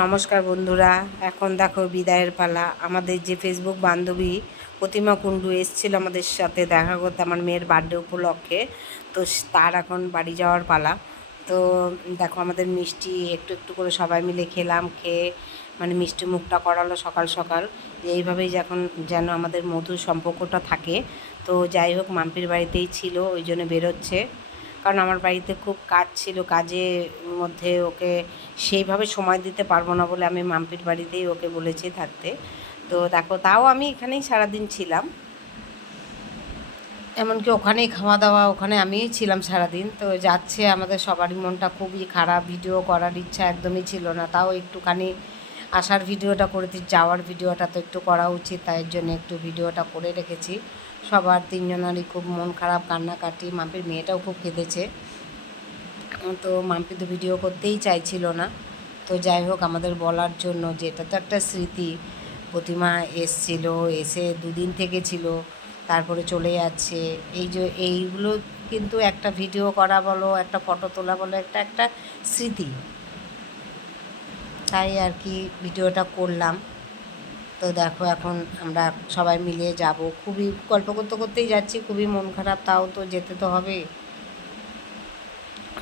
নমস্কার বন্ধুরা, এখন দেখো বিদায়ের পালা। আমাদের যে ফেসবুক বান্ধবী প্রতিমা কুণ্ডু এসেছিল আমাদের সাথে দেখা করতে আমার মেয়ের বার্থডে উপলক্ষে। তো তার এখন বাড়ি যাওয়ার পালা। তো দেখো আমাদের মিষ্টি একটু একটু করে সবাই মিলে খেলাম, খেয়ে মানে মিষ্টি মুখটা করালো সকাল সকাল, যে এইভাবেই যখন যেন আমাদের মধুর সম্পর্কটা থাকে। তো যাই হোক, মাম্পির বাড়িতেই ছিল, ওই জন্য বেরোচ্ছে। কারণ আমার বাড়িতে খুব কাজ ছিল, কাজের মধ্যে ওকে সেইভাবে সময় দিতে পারবো না বলে আমি মাম্পির বাড়িতেই ওকে বলেছি থাকতে। তো দেখো, তাও আমি এখানেই সারাদিন ছিলাম, এমনকি ওখানেই খাওয়া দাওয়া, ওখানে আমিই ছিলাম সারাদিন। তো যাচ্ছে, আমাদের সবারই মনটা খুবই খারাপ, ভিডিও করার ইচ্ছা একদমই ছিল না, তাও একটুখানি আসার ভিডিওটা করেছি, যাওয়ার ভিডিওটা তো একটু করা উচিত, তাই জন্য একটু ভিডিওটা করে রেখেছি। সবার তিনজনারই খুব মন খারাপ, কান্নাকাটি, মাম্পির মেয়েটাও খুব কেঁদেছে। তো মাম্পি তো ভিডিও করতেই চাইছিল না। তো যাই হোক, আমাদের বলার জন্য, যে এটা তো একটা স্মৃতি, প্রতিমা এসছিল, এসে দুদিন থেকে ছিল, তারপরে চলে যাচ্ছে, এই যে এইগুলো কিন্তু একটা ভিডিও করা বলো, একটা ফটো তোলা বলো, একটা একটা স্মৃতি, তাই আর কি ভিডিওটা করলাম। তো দেখো, এখন আমরা সবাই মিলে যাব, খুবই গল্প করতে করতেই যাচ্ছি, খুবই মন খারাপ, তাও তো যেতে তো হবে।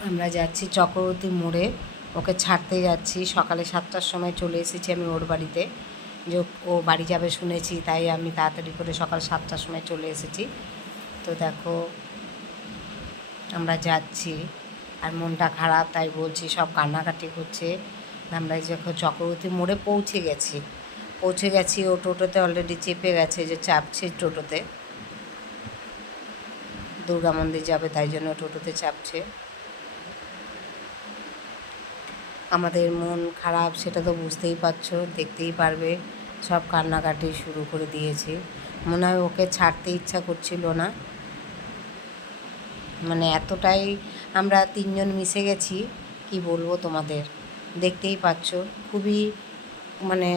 আমরা যাচ্ছি চক্রবর্তী মোড়ে, ওকে ছাড়তে যাচ্ছি। সকালে 7টার সময় চলে এসেছি আমি ওর বাড়িতে, যে ও বাড়ি যাবে শুনেছি, তাই আমি তাড়াতাড়ি করে সকাল 7টার সময় চলে এসেছি। তো দেখো, আমরা যাচ্ছি, আর মনটা খারাপ, তাই বলছি, সব কান্নাকাটি করছে। আমরা যখন চক্রবর্তী মোড়ে পৌঁছে গেছি, ও টোটোতে অলরেডি চেপে গেছে, যে চাপছে টোটোতে, দুর্গা মন্দির যাবে তাই জন্য টোটোতে চাপছে। আমাদের মন খারাপ সেটা তো বুঝতেই পারছো, দেখতেই পারবে, সব কান্নাকাটি শুরু করে দিয়েছি। মনে হয় ওকে ছাড়তে ইচ্ছা করছিল না, মানে এতটাই আমরা তিনজন মিশে গেছি, কি বলবো তোমাদের, দেখতেই পাচ্ছ, খুবই মানে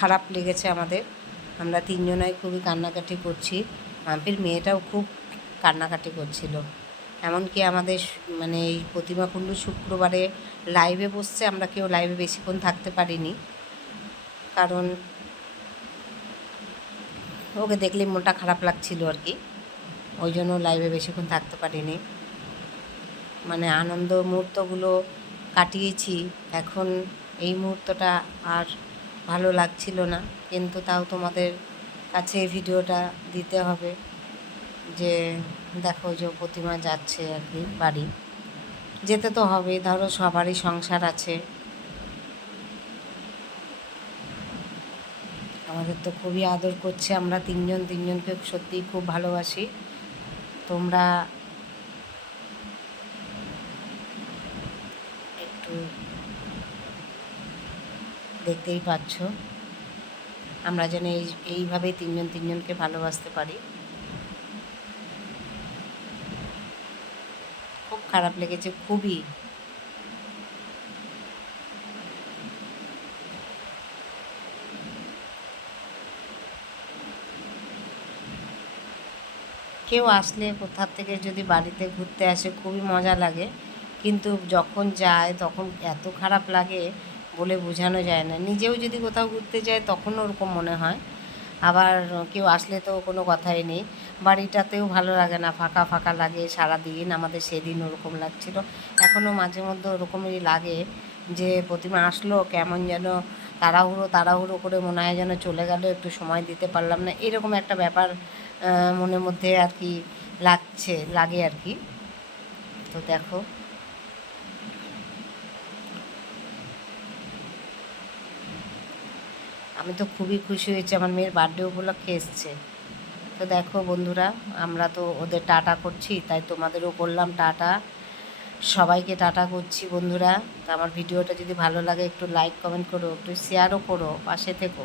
খারাপ লেগেছে আমাদের। আমরা তিনজনাই খুবই কান্নাকাটি করছি, মাম্পির মেয়েটাও খুব কান্নাকাটি করছিল। এমনকি আমাদের মানে এই প্রতিমা কুণ্ডু শুক্রবারে লাইভে বসছে, আমরা কেউ লাইভে বেশিক্ষণ থাকতে পারিনি, কারণ ওকে দেখলে মনটা খারাপ লাগছিল আর কি, ওই জন্য লাইভে বেশিক্ষণ থাকতে পারিনি। মানে আনন্দ মুহূর্তগুলো কাটিয়েছি, এখন এই মুহূর্তটা আর ভালো লাগছিল না, কিন্তু তাও তোমাদের কাছে এই ভিডিওটা দিতে হবে, যে দেখো যে প্রতিমা যাচ্ছে আর কি বাড়ি, যেতে তো হবে, ধরো সবারই সংসার আছে। আমাদের তো খুবই আদর করছে, আমরা তিনজনকে সত্যিই খুব ভালোবাসি। তোমরা একটু দেখতেই পাচ্ছ, আমরা যেন এইভাবেই তিনজনকে ভালোবাসতে পারি। খুব খারাপ লেগেছে, খুবই। কেউ আসলে কোথা থেকে যদি বাড়িতে ঘুরতে আসে খুবই মজা লাগে, কিন্তু যখন যায় তখন এত খারাপ লাগে বলে বোঝানো যায় না। নিজেও যদি কোথাও ঘুরতে যায় তখনও ওরকম মনে হয়, আবার কেউ আসলে তো কোনো কথাই নেই। বাড়িটাতেও ভালো লাগে না, ফাঁকা ফাঁকা লাগে সারাদিন, আমাদের সেদিন ওরকম লাগছিল, এখনও মাঝে মধ্যে ওরকমই লাগে, যে প্রতিমা আসলো কেমন যেন তাড়াহুড়ো করে মনে হয় যেন চলে গেল, একটু সময় দিতে পারলাম না, এরকম একটা ব্যাপার মনের মধ্যে আর কি লাগে আর কি। তো দেখো, আমি তো খুবই খুশি হয়েছি, আমার মেয়ের বার্থডে উপলক্ষে এসছে। তো দেখো বন্ধুরা, আমরা তো ওদের টাটা করছি, তাই তোমাদেরও করলাম টাটা, সবাইকে টাটা করছি বন্ধুরা। তো আমার ভিডিওটা যদি ভালো লাগে একটু লাইক কমেন্ট করো, একটু শেয়ারও করো, পাশে থেকো।